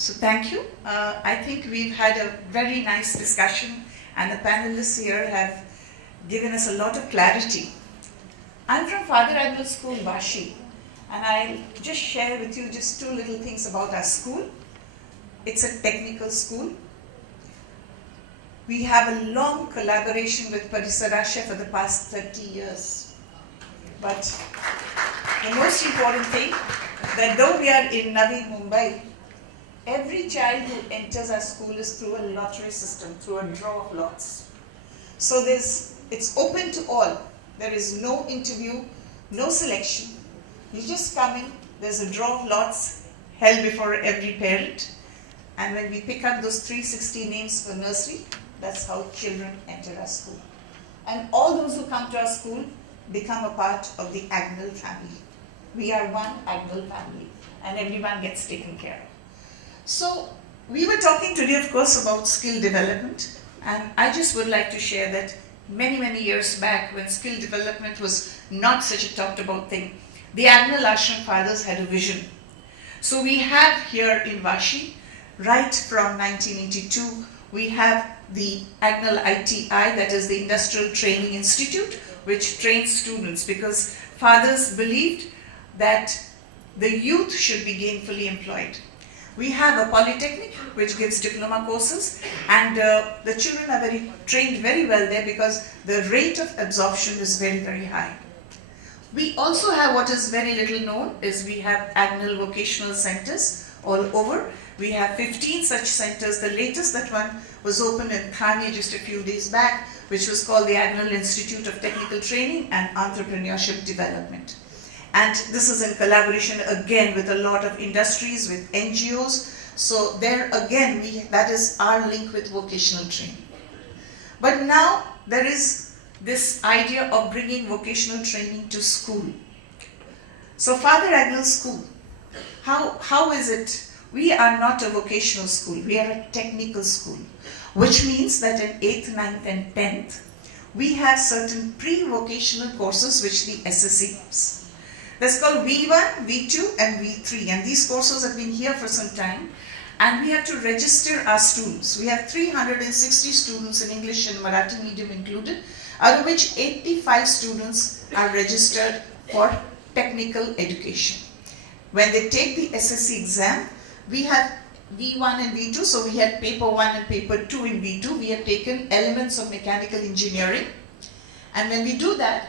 So thank you. I think we've had a very nice discussion and the panelists here have given us a lot of clarity. I'm from Father Agnel School, Vashi, and I'll just share with you just two little things about our school. It's a technical school. We have a long collaboration with Parisar Asha for the past 30 years. But the most important thing, that though we are in Navi Mumbai, every child who enters our school is through a lottery system, through a draw of lots. So it's open to all. There is no interview, no selection. You just come in, there's a draw of lots held before every parent. And when we pick up those 360 names for nursery, that's how children enter our school. And all those who come to our school become a part of the Agnel family. We are one Agnel family, and everyone gets taken care of. So we were talking today, of course, about skill development, and I just would like to share that many years back, when skill development was not such a talked about thing, the Agnel Ashram fathers had a vision. So we have here in Vashi, right from 1982, we have the Agnel ITI, that is the Industrial Training Institute, which trains students, because fathers believed that the youth should be gainfully employed. We have a polytechnic which gives diploma courses, and the children are trained very well there because the rate of absorption is very high. We also have what is very little known is we have Agnel vocational centers all over. We have 15 such centers. The latest that one was opened in Thane just a few days back, which was called the Agnel Institute of Technical Training and Entrepreneurship Development. And this is in collaboration again with a lot of industries, with NGOs. So there again, that is our link with vocational training. But now there is this idea of bringing vocational training to school. So Father Agnel School, how is it? We are not a vocational school, we are a technical school, which means that in 8th, 9th and 10th, we have certain pre-vocational courses which the SSC gives. That's called V1, V2 and V3, and these courses have been here for some time, and we have to register our students. We have 360 students in English and Marathi medium included, out of which 85 students are registered for technical education. When they take the SSC exam, we have V1 and V2, so we had paper 1 and paper 2 in V2. We have taken elements of mechanical engineering, and when we do that,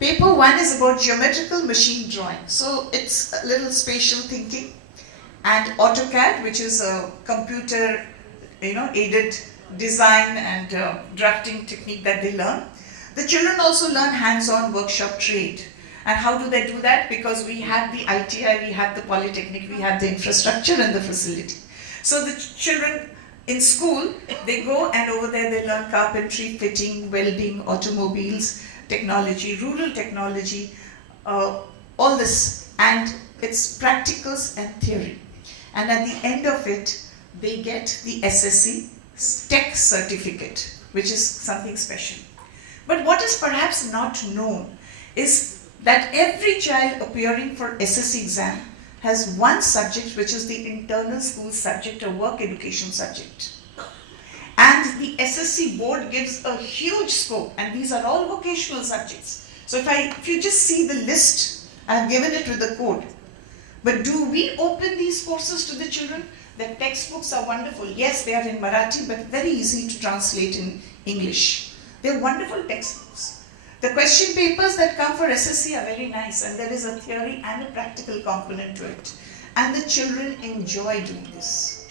paper 1 is about geometrical machine drawing. So it's a little spatial thinking, and AutoCAD, which is a computer aided design and drafting technique that they learn. The children also learn hands-on workshop trade. And how do they do that? Because we have the ITI, we have the Polytechnic, we have the infrastructure and the facility. So the children in school, they go and over there they learn carpentry, fitting, welding, automobiles, technology, rural technology, all this. And it's practicals and theory. And at the end of it, they get the SSC Tech certificate, which is something special. But what is perhaps not known is that every child appearing for SSC exam has one subject which is the internal school subject or work education subject. And the SSC board gives a huge scope, and these are all vocational subjects. So if you just see the list, I've given it with the code. But do we open these courses to the children? The textbooks are wonderful. Yes, they are in Marathi, but very easy to translate in English. They're wonderful textbooks. The question papers that come for SSC are very nice, and there is a theory and a practical component to it. And the children enjoy doing this.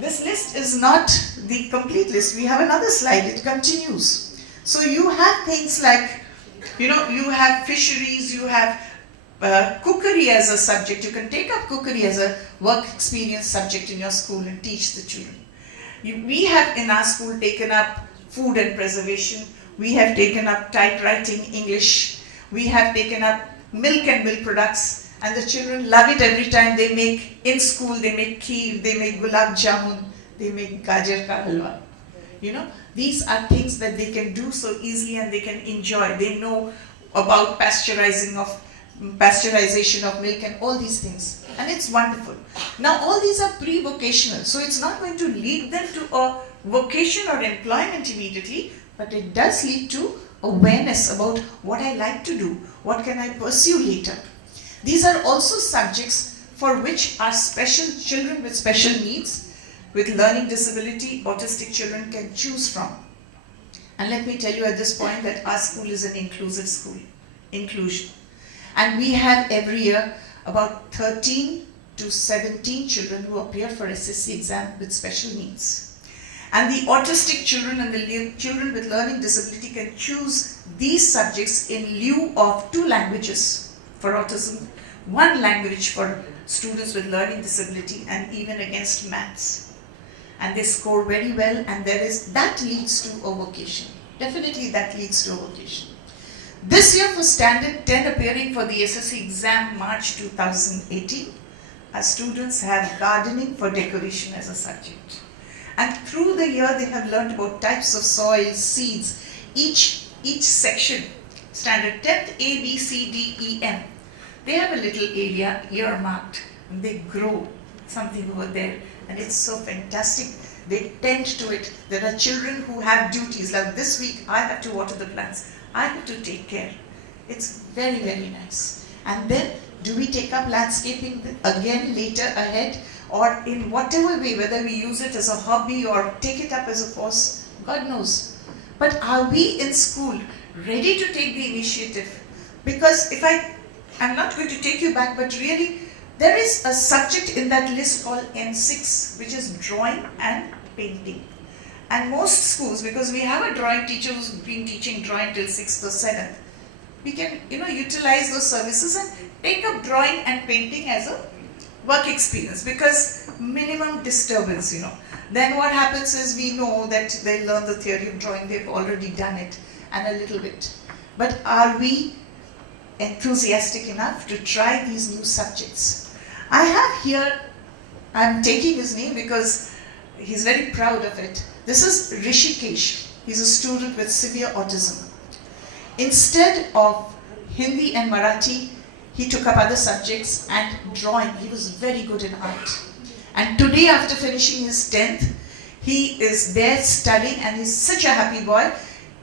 This list is not the complete list. We have another slide, it continues. So you have things like, you have fisheries, you have cookery as a subject. You can take up cookery as a work experience subject in your school and teach the children. We have in our school taken up food and preservation. We have taken up typewriting English. We have taken up milk and milk products, and the children love it every time they make, in school they make kheer, they make gulab jamun, they make gajar ka halwa. These are things that they can do so easily and they can enjoy. They know about pasteurizing of pasteurization of milk and all these things. And it's wonderful. Now all these are pre-vocational, so it's not going to lead them to a vocation or employment immediately, but it does lead to awareness about what I like to do, what can I pursue later. These are also subjects for which our special children with special needs, with learning disability, autistic children can choose from. And let me tell you at this point that our school is an inclusive school, inclusion. And we have every year about 13 to 17 children who appear for SSC exam with special needs. And the autistic children and the children with learning disability can choose these subjects in lieu of 2 languages for autism, 1 language for students with learning disability, and even against maths. And they score very well, and that leads to a vocation. Definitely that leads to a vocation. This year for Standard 10 appearing for the SSC exam March 2018, our students have gardening for decoration as a subject. And through the year they have learned about types of soils, seeds, each section, Standard 10th, A, B, C, D, E, M. They have a little area earmarked and they grow something over there, and it's so fantastic. They tend to it. There are children who have duties, like this week I have to water the plants, I have to take care. It's very, very nice. And then do we take up landscaping again later ahead, or in whatever way, whether we use it as a hobby or take it up as a course, God knows. But are we in school ready to take the initiative? Because I'm not going to take you back, but really there is a subject in that list called N6, which is drawing and painting. And most schools, because we have a drawing teacher who's been teaching drawing till 6th or 7th, we can utilize those services and take up drawing and painting as a work experience, because minimum disturbance, Then what happens is we know that they learn the theory of drawing, they've already done it, and a little bit. But are we enthusiastic enough to try these new subjects? I have here, I'm taking his name because he's very proud of it. This is Rishikesh. He's a student with severe autism. Instead of Hindi and Marathi, he took up other subjects and drawing. He was very good in art. And today, after finishing his 10th, he is there studying and he's such a happy boy.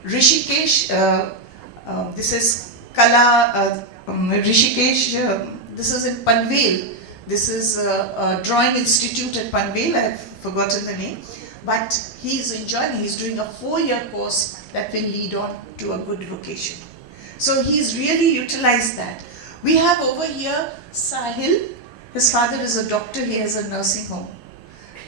Rishikesh, this is Kala, Rishikesh, this is in Panvel. This is a drawing institute at Panvel. I've forgotten the name. But he's enjoying, he's doing a 4-year course that will lead on to a good vocation. So he's really utilized that. We have over here Sahil. His father is a doctor, he has a nursing home.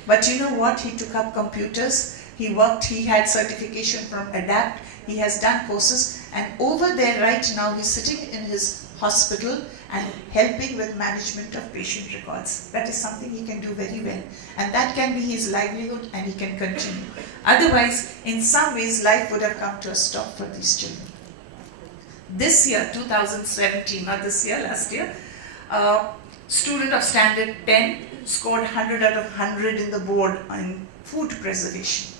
But you know what? He took up computers, he worked, he had certification from ADAPT, he has done courses, and over there right now he's sitting in his hospital and helping with management of patient records. That is something he can do very well. And that can be his livelihood and he can continue. Otherwise, in some ways, life would have come to a stop for these children. This year, 2017, not this year, last year, student of Standard 10 scored 100 out of 100 in the board on food preservation,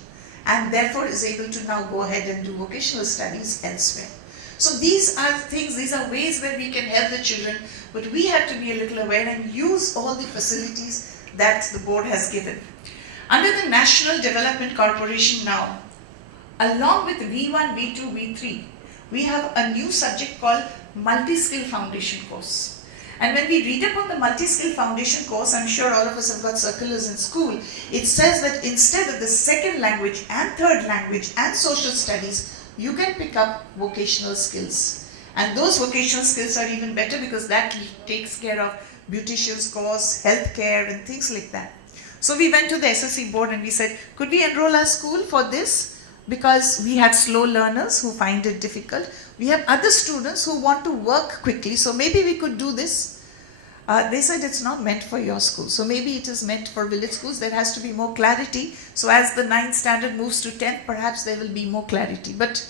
and therefore is able to now go ahead and do vocational studies elsewhere. So these are things, these are ways where we can help the children, but we have to be a little aware and use all the facilities that the board has given. Under the National Development Corporation now, along with V1, V2, V3, we have a new subject called Multi-Skill Foundation course. And when we read up on the Multi-Skill Foundation course, I'm sure all of us have got circulars in school, it says that instead of the second language and third language and social studies, you can pick up vocational skills. And those vocational skills are even better because that takes care of beautician's course, healthcare and things like that. So we went to the SSC board and we said, could we enroll our school for this? Because we had slow learners who find it difficult. We have other students who want to work quickly, so maybe we could do this. They said it's not meant for your school, so maybe it is meant for village schools. There has to be more clarity. So as the 9th standard moves to 10th, perhaps there will be more clarity. But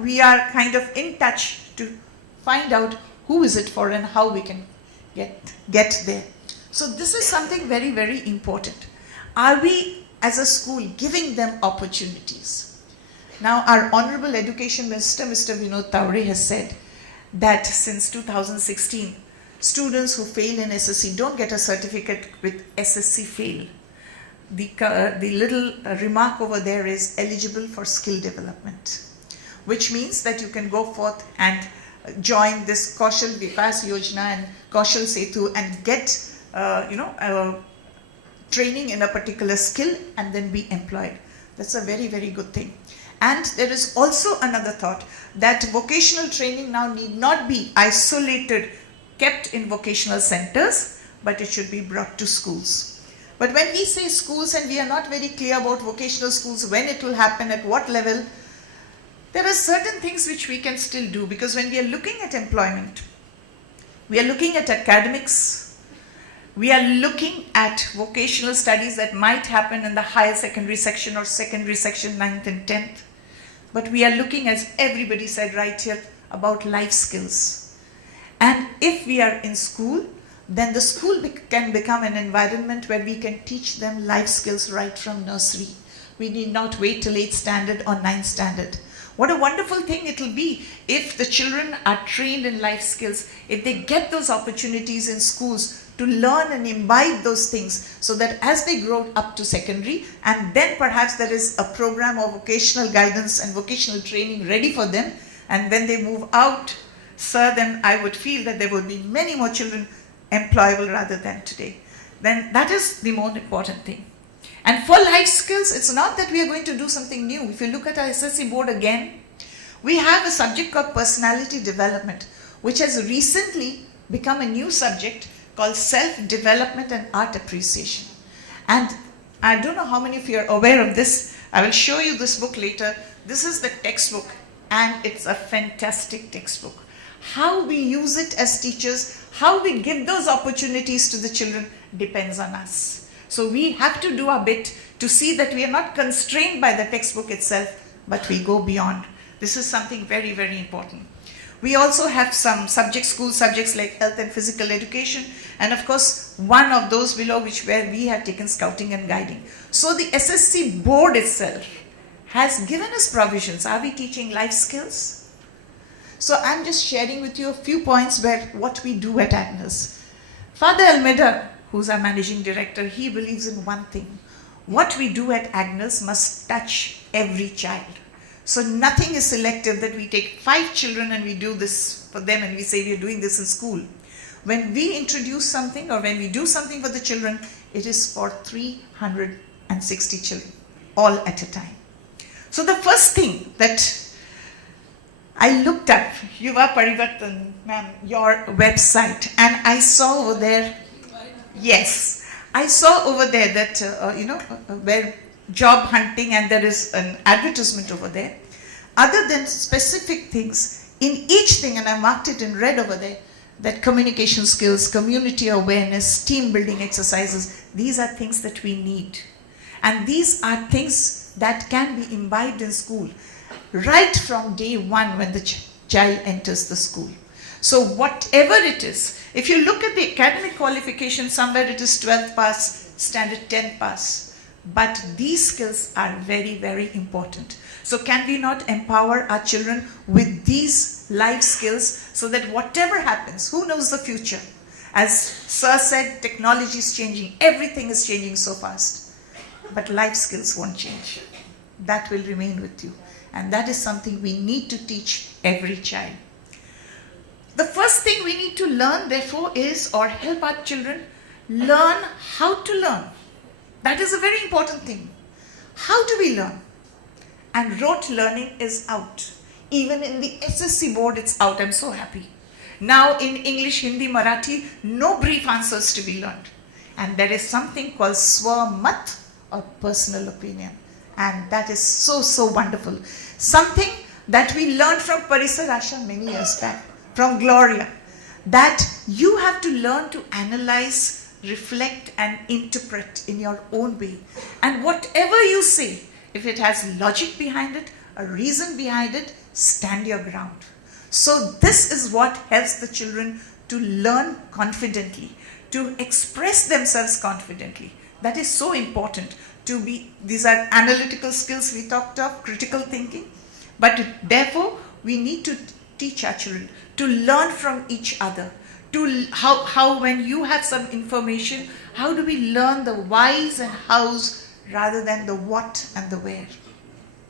we are kind of in touch to find out who is it for and how we can get there. So this is something very, very important. Are we as a school giving them opportunities? Now our Honorable Education Minister, Mr. Vinod Taure, has said that since 2016, students who fail in SSC don't get a certificate with SSC fail. The little remark over there is eligible for skill development, which means that you can go forth and join this Kaushal Vikas Yojana and Kaushal Setu and get training in a particular skill and then be employed. That's a very, very good thing. And there is also another thought that vocational training now need not be isolated, kept in vocational centers, but it should be brought to schools. But when we say schools and we are not very clear about vocational schools, when it will happen, at what level, there are certain things which we can still do, because when we are looking at employment, we are looking at academics, we are looking at vocational studies that might happen in the higher secondary section or secondary section 9th and 10th. But we are looking, as everybody said right here, about life skills. And if we are in school, then the school can become an environment where we can teach them life skills right from nursery. We need not wait till 8th standard or 9th standard. What a wonderful thing it will be if the children are trained in life skills, if they get those opportunities in schools to learn and imbibe those things, so that as they grow up to secondary, and then perhaps there is a program of vocational guidance and vocational training ready for them, and when they move out, sir, then I would feel that there would be many more children employable rather than today. Then that is the more important thing. And for life skills, it's not that we are going to do something new. If you look at our SSC board again, we have a subject called personality development, which has recently become a new subject called self-development and art appreciation. And I don't know how many of you are aware of this. I will show you this book later. This is the textbook, and it's a fantastic textbook. How we use it as teachers, how we give those opportunities to the children depends on us. So we have to do our bit to see that we are not constrained by the textbook itself, but we go beyond. This is something very, very important. We also have some school subjects like health and physical education, and of course one of those below where we have taken scouting and guiding. So the SSC board itself has given us provisions. Are we teaching life skills? So I'm just sharing with you a few points where what we do at Agnes. Father Almeida, who's our managing director, he believes in one thing. What we do at Agnes must touch every child. So nothing is selective, that we take 5 children and we do this for them and we say we are doing this in school. When we introduce something or when we do something for the children, it is for 360 children, all at a time. So the first thing that I looked up, Yuva Parivartan, ma'am, your website, and I saw over there, yes, I saw over there that, where job hunting, and there is an advertisement over there. Other than specific things, in each thing, and I marked it in red over there, that communication skills, community awareness, team building exercises, these are things that we need. And these are things that can be imbibed in school right from day one when the child enters the school. So whatever it is, if you look at the academic qualification, somewhere it is 12th pass, standard 10th pass. But these skills are very, very important. So can we not empower our children with these life skills so that whatever happens, who knows the future? As Sir said, technology is changing, everything is changing so fast. But life skills won't change. That will remain with you. And that is something we need to teach every child. The first thing we need to learn, therefore, is, or help our children learn how to learn. That is a very important thing. How do we learn? And rote learning is out. Even in the SSC board, it's out. I'm so happy. Now in English, Hindi, Marathi, no brief answers to be learned. And there is something called Swamat, or personal opinion. And that is so, so wonderful. Something that we learned from Parisar Asha many years back, from Gloria, that you have to learn to analyze, reflect and interpret in your own way. And whatever you say, if it has logic behind it, a reason behind it, stand your ground. So this is what helps the children to learn confidently, to express themselves confidently. That is so important. These are analytical skills we talked of, critical thinking. But therefore, we need to teach our children, to learn from each other, to how when you have some information, how do we learn the whys and hows rather than the what and the where.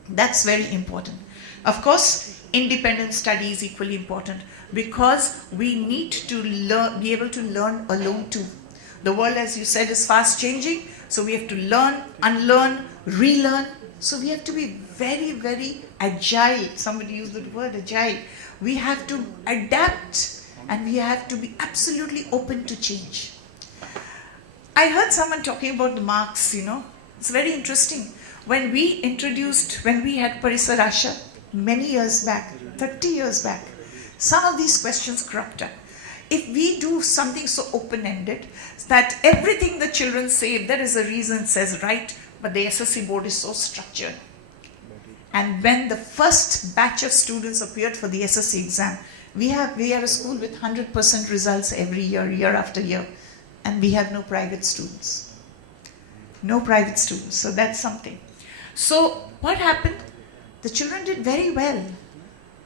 That's very important. Of course, independent study is equally important because we need to be able to learn alone too. The world, as you said, is fast changing, so we have to learn, unlearn, relearn. So we have to be very, very agile. Somebody used the word agile. We have to adapt and we have to be absolutely open to change. I heard someone talking about the marks, It's very interesting. When we had Parisar Asha many years back, 30 years back, some of these questions cropped up. If we do something so open-ended that everything the children say, if there is a reason, it says right, but the SSC board is so structured. And when the first batch of students appeared for the SSC exam, we are a school with 100% results every year, year after year, and we have no private students. No private students, so that's something. So what happened? The children did very well.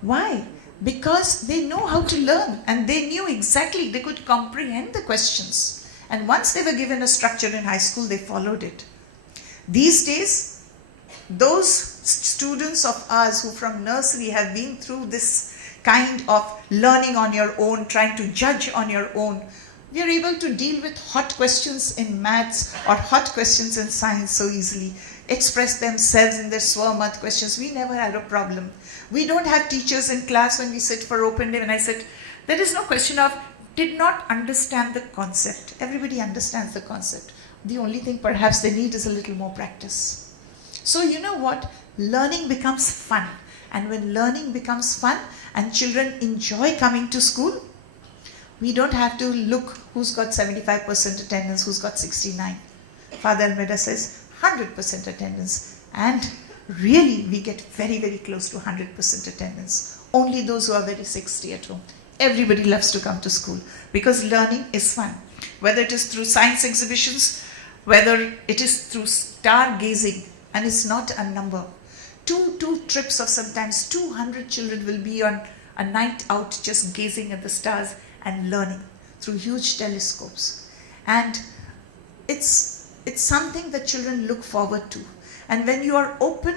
Why? Because they know how to learn and they knew exactly, they could comprehend the questions. And once they were given a structure in high school, they followed it. These days, those students of ours who from nursery have been through this kind of learning on your own, trying to judge on your own, we are able to deal with hot questions in maths or hot questions in science so easily, express themselves in their Swamath questions. We never had a problem. We don't have teachers in class when we sit for open day. When I sit, there is no question of did not understand the concept. Everybody understands the concept. The only thing perhaps they need is a little more practice. So you know what? Learning becomes fun. And when learning becomes fun and children enjoy coming to school, we don't have to look who's got 75% attendance, who's got 69. Father Almeida says 100% attendance. And really we get very, very close to 100% attendance. Only those who are very sick stay at home. Everybody loves to come to school because learning is fun. Whether it is through science exhibitions, whether it is through stargazing, and it's not a number. Two trips of sometimes 200 children will be on a night out just gazing at the stars and learning through huge telescopes. And it's something that children look forward to. And when you are open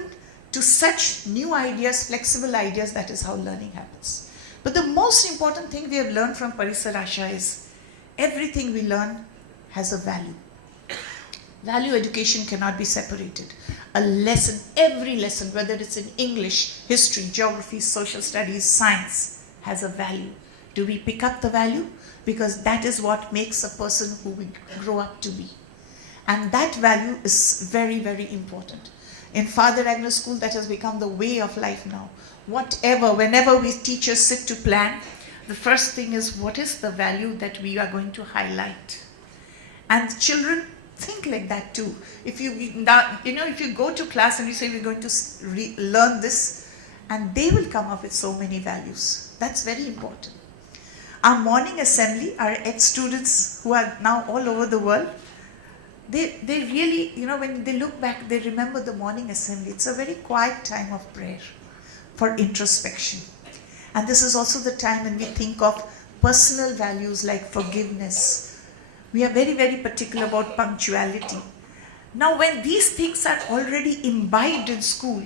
to such new ideas, flexible ideas, that is how learning happens. But the most important thing we have learned from Parisar Asha is everything we learn has a value. Value education cannot be separated. A lesson, every lesson, whether it's in English, history, geography, social studies, science, has a value. Do we pick up the value? Because that is what makes a person who we grow up to be. And that value is very, very important. In Father Agnel School, that has become the way of life now. Whenever we teachers sit to plan, the first thing is what is the value that we are going to highlight? And children think like that too. If you go to class and you say we're going to learn this, and they will come up with so many values. That's very important. Our morning assembly, our ex-students who are now all over the world, they really, when they look back, they remember the morning assembly. It's a very quiet time of prayer for introspection. And this is also the time when we think of personal values like forgiveness. We are very, very particular about punctuality. Now, when these things are already imbibed in school,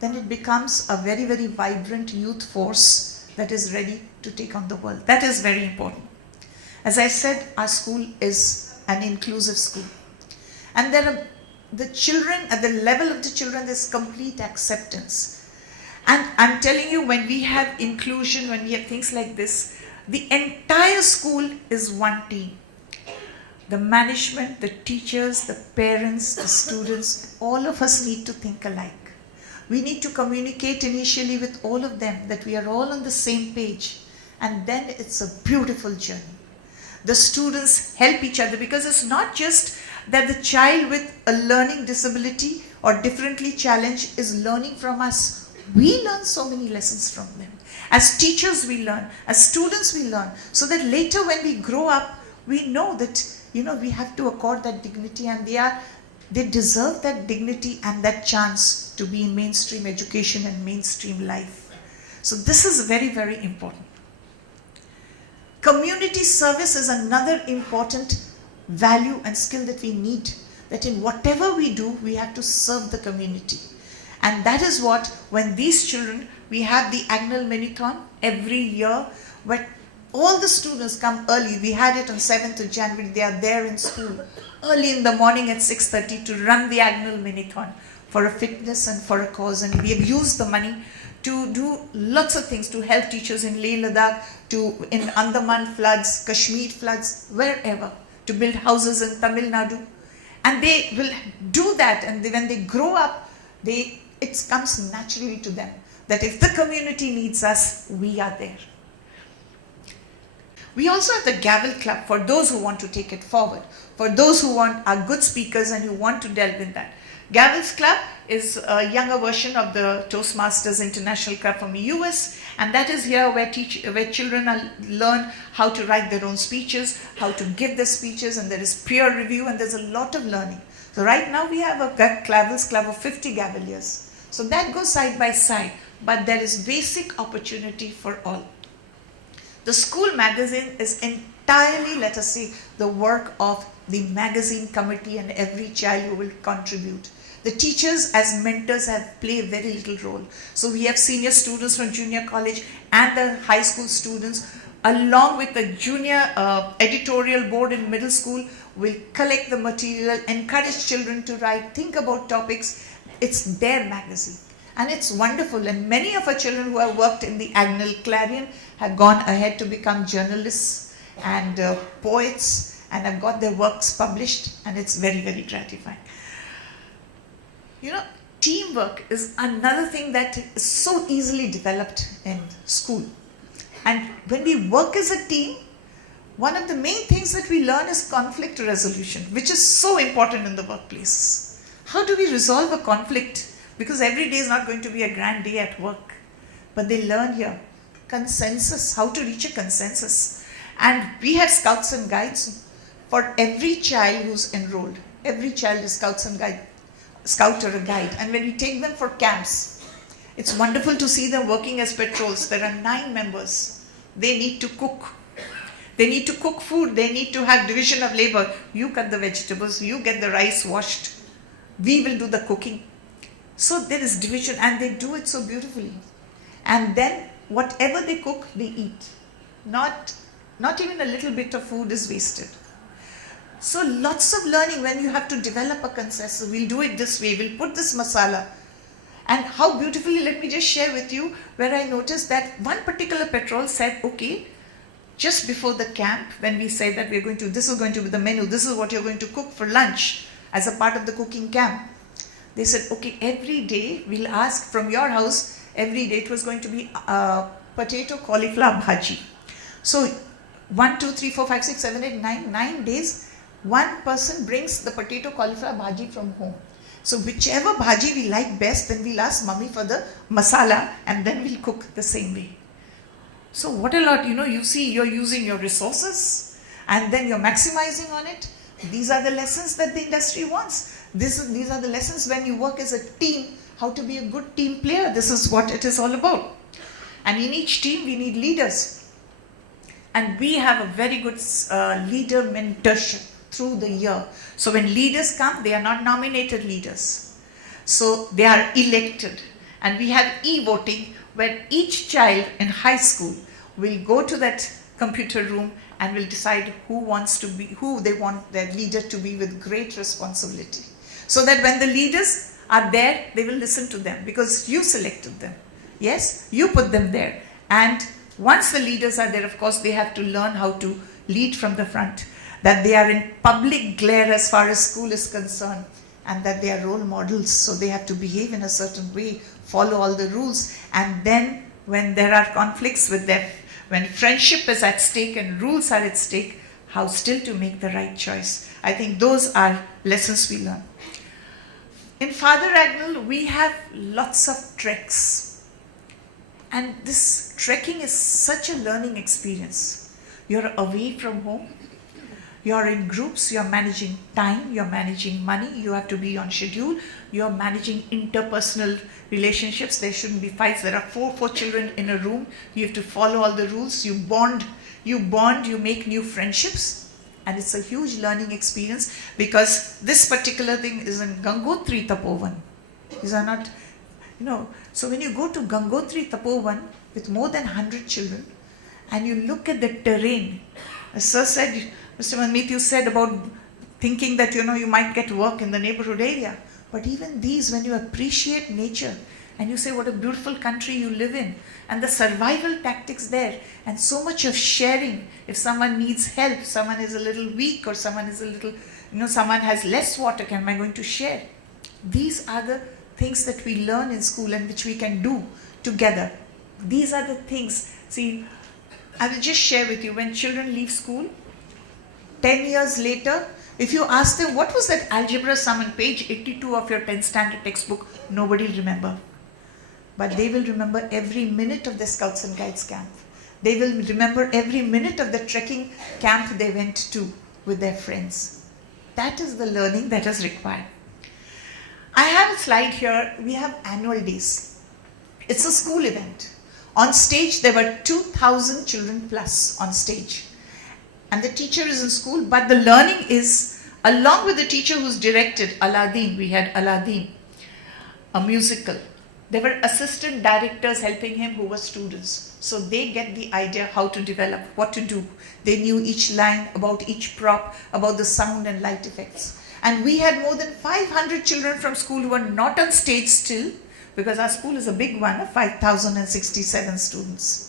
then it becomes a very, very vibrant youth force that is ready to take on the world. That is very important. As I said, our school is an inclusive school. And the children, at the level of the children, there's complete acceptance. And I'm telling you, when we have inclusion, when we have things like this, the entire school is one team. The management, the teachers, the parents, the students, all of us need to think alike. We need to communicate initially with all of them that we are all on the same page. And then it's a beautiful journey. The students help each other because it's not just that the child with a learning disability or differently challenged is learning from us. We learn so many lessons from them. As teachers we learn, as students we learn, so that later when we grow up, we know that we have to accord that dignity, and they deserve that dignity and that chance to be in mainstream education and mainstream life. So this is very, very important. Community service is another important value and skill that we need, that in whatever we do, we have to serve the community. And that is what, when these children, we have the Agnel Mini-thon every year, where all the students come early. We had it on 7th of January. They are there in school early in the morning at 6:30 to run the Agnel Mini-thon for a fitness and for a cause. And we have used the money to do lots of things, to help teachers in Leh Ladakh, in Andaman floods, Kashmir floods, wherever, to build houses in Tamil Nadu. And they will do that, and when they grow up, it comes naturally to them that if the community needs us, we are there. We also have the Gavel Club for those who want to take it forward, for those who are good speakers and who want to delve in that. Gavel's Club is a younger version of the Toastmasters International Club from the US, and that is here where children learn how to write their own speeches, how to give their speeches, and there is peer review, and there's a lot of learning. So right now we have a Gavel's Club of 50 Gaveliers. So that goes side by side, but there is basic opportunity for all. The school magazine is entirely, let us say, the work of the magazine committee and every child who will contribute. The teachers as mentors have played very little role. So we have senior students from junior college and the high school students, along with the junior editorial board in middle school, will collect the material, encourage children to write, think about topics. It's their magazine. And it's wonderful. And many of our children who have worked in the Agnel Clarion have gone ahead to become journalists and poets and have got their works published. And it's very, very gratifying. You know, teamwork is another thing that is so easily developed in school. And when we work as a team, one of the main things that we learn is conflict resolution, which is so important in the workplace. How do we resolve a conflict? Because every day is not going to be a grand day at work. But they learn here consensus, how to reach a consensus. And we have scouts and guides for every child who's enrolled. Every child is scout or a guide. And when we take them for camps, it's wonderful to see them working as patrols. There are 9 members. They need to cook. They need to cook food. They need to have division of labor. You cut the vegetables. You get the rice washed. We will do the cooking. So there is division, and they do it so beautifully. And then whatever they cook, they eat. Not even a little bit of food is wasted. So lots of learning when you have to develop a consensus. We'll do it this way. We'll put this masala. And how beautifully, let me just share with you, where I noticed that one particular patrol said, okay, just before the camp, when we say that this is going to be the menu, this is what you're going to cook for lunch as a part of the cooking camp. They said, okay, every day we'll ask from your house, every day it was going to be potato cauliflower bhaji. So 1, 2, 3, 4, 5, 6, 7, 8, 9 days, one person brings the potato cauliflower bhaji from home. So whichever bhaji we like best, then we'll ask mummy for the masala, and then we'll cook the same way. So what a lot, you see, you're using your resources and then you're maximizing on it. These are the lessons that the industry wants. These are the lessons when you work as a team, how to be a good team player. This is what it is all about. And in each team, we need leaders. And we have a very good leader mentorship through the year. So when leaders come, they are not nominated leaders. So they are elected. And we have e-voting, where each child in high school will go to that computer room and will decide who they want their leader to be, with great responsibility. So that when the leaders are there, they will listen to them because you selected them. Yes, you put them there. And once the leaders are there, of course, they have to learn how to lead from the front, that they are in public glare as far as school is concerned, and that they are role models. So they have to behave in a certain way, follow all the rules. And then when there are conflicts with them, when friendship is at stake and rules are at stake, how still to make the right choice. I think those are lessons we learn. In Father Agnel, we have lots of treks. And this trekking is such a learning experience. You're away from home. You're in groups, you're managing time, you're managing money, you have to be on schedule, you're managing interpersonal relationships. There shouldn't be fights. There are four children in a room. You have to follow all the rules. You bond, you make new friendships. And it's a huge learning experience, because this particular thing is in Gangotri Tapovan. These are not, so when you go to Gangotri Tapovan with more than 100 children, and you look at the terrain, as Sir said, Mr. Manmeet, you said about thinking that, you might get work in the neighborhood area. But even these, when you appreciate nature, and you say what a beautiful country you live in, and the survival tactics there, and so much of sharing. If someone needs help, someone is a little weak, or someone is a little, someone has less water, am I going to share? These are the things that we learn in school and which we can do together. These are the things. See, I will just share with you, when children leave school, 10 years later, if you ask them, what was that algebra sum on page 82 of your 10th standard textbook, nobody will remember. But they will remember every minute of the Scouts and Guides camp. They will remember every minute of the trekking camp they went to with their friends. That is the learning that is required. I have a slide here. We have annual days. It's a school event. On stage, there were 2,000 children plus on stage. And the teacher is in school, but the learning is, along with the teacher who's directed Aladdin, we had Aladdin, a musical. There were assistant directors helping him who were students. So they get the idea how to develop, what to do. They knew each line, about each prop, about the sound and light effects. And we had more than 500 children from school who were not on stage still, because our school is a big one of 5,067 students.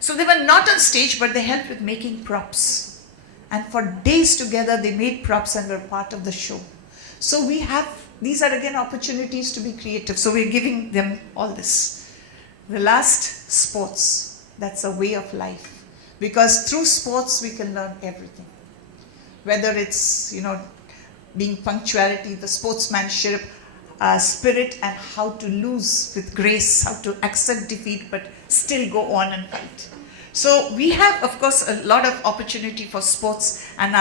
So they were not on stage, but they helped with making props. And for days together, they made props and were part of the show. So these are again opportunities to be creative. So we're giving them all this. The last, sports. That's a way of life. Because through sports, we can learn everything. Whether it's, being punctuality, the sportsmanship, spirit, and how to lose with grace, how to accept defeat, but still go on and fight. So we have, of course, a lot of opportunity for sports, and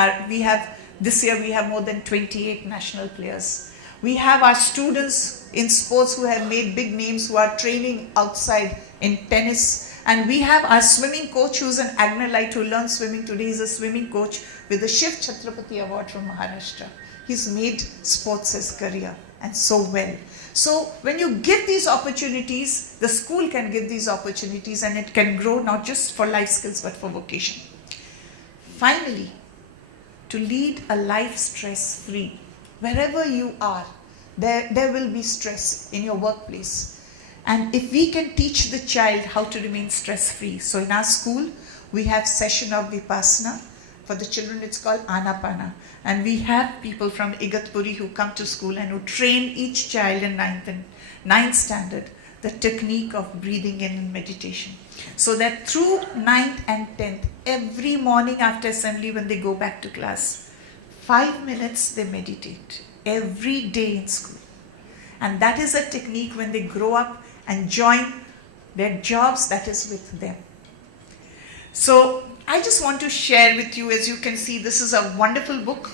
this year we have more than 28 national players. We have our students in sports who have made big names, who are training outside in tennis. And we have our swimming coach, who's an Agnelite who learned swimming today. He's a swimming coach with the Shiv Chhatrapati Award from Maharashtra. He's made sports his career, and so well. So when you give these opportunities, the school can give these opportunities, and it can grow not just for life skills but for vocation. Finally, to lead a life stress-free, wherever you are, there will be stress in your workplace. And if we can teach the child how to remain stress-free. So in our school, we have session of Vipassana. For the children, it's called Anapana. And we have people from Igatpuri who come to school and who train each child in 9th standard the technique of breathing in and meditation. So that through 9th and 10th, every morning after assembly when they go back to class, 5 minutes they meditate every day in school. And that is a technique when they grow up and join their jobs, that is with them. So I just want to share with you, as you can see, this is a wonderful book.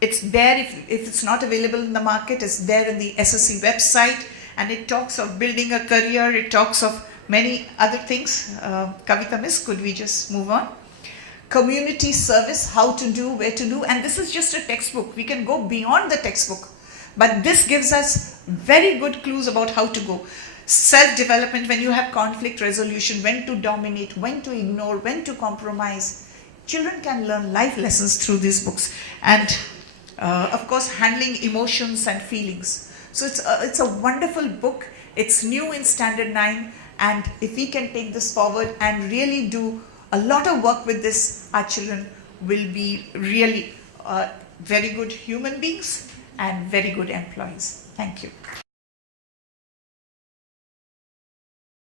It's there, if it's not available in the market, it's there in the SSC website, and it talks of building a career, it talks of many other things. Kavita Miss, could we just move on? Community service, how to do, where to do, and this is just a textbook. We can go beyond the textbook, but this gives us very good clues about how to go. Self-development, when you have conflict resolution, when to dominate, when to ignore, when to compromise. Children can learn life lessons through these books. And of course, handling emotions and feelings. So it's a wonderful book. It's new in Standard 9. And if we can take this forward and really do a lot of work with this, our children will be really very good human beings and very good employees. Thank you.